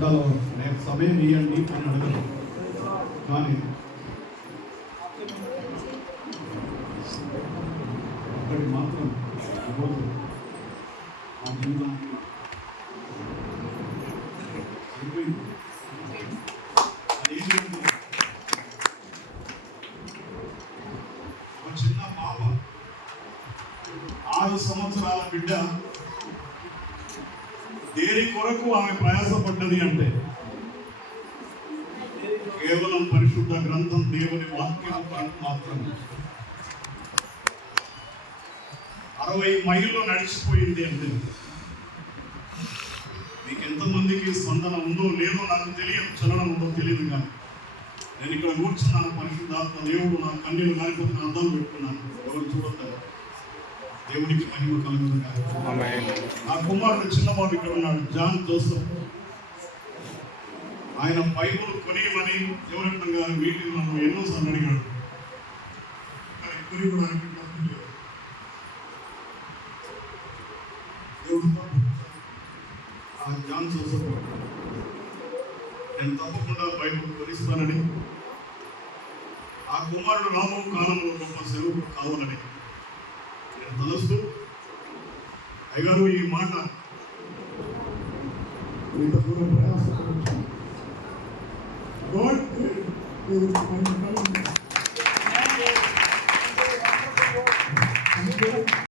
గుంటలో నేను సమయం ఇవ్వండి అని అడగదు. కానీ అక్కడి మాత్రం ఈరోజు ఆ జీవితాన్ని అయిపోయింది. అదేంటంటే ఒక చిన్న పాప 6 సంవత్సరాల బిడ్డ దేని కొరకు ఆమె ప్రయాసపడ్డది అంటే కేవలం పరిశుద్ధ గ్రంథం దేవుని వాక్యం మాత్రమే. 60 మైళ్ళు నడిచిపోయింది అంటే మీకు ఎంతమందికి స్పందన ఉందో లేదో నాకు తెలియదు, చలనం ఉందో తెలియదు. కానీ నేను ఇక్కడ కూర్చున్నాను, పరిశుద్ధాత్మ దేవుడు నా కన్నీళ్ళు కాలిపోతే అర్థం పెట్టుకున్నాను. ఎవరు చూడతారు. దేవునికి మహిమ కలుగును. నా కుమారుడు చిన్నవాడు ఇక్కడ ఉన్నాడు, జాన్ జోసెఫ్. ఆయన బైబుల్ కొనియమని ఎవరెక్కడ గారు మీటింగ్ నన్ను ఎన్నోసార్లు అడిగాడు. ఆ జాన్ జోసెఫ్ నేను తప్పకుండా బైబుల్ కొనిస్తానని, ఆ కుమారుడు రాబో కాలంలో గొప్ప సెలవు కావాలని నేను తలస్తూ, అయ్యగారు ఈ మాట ఇంత దూరం ప్రయాసపడుతుంది.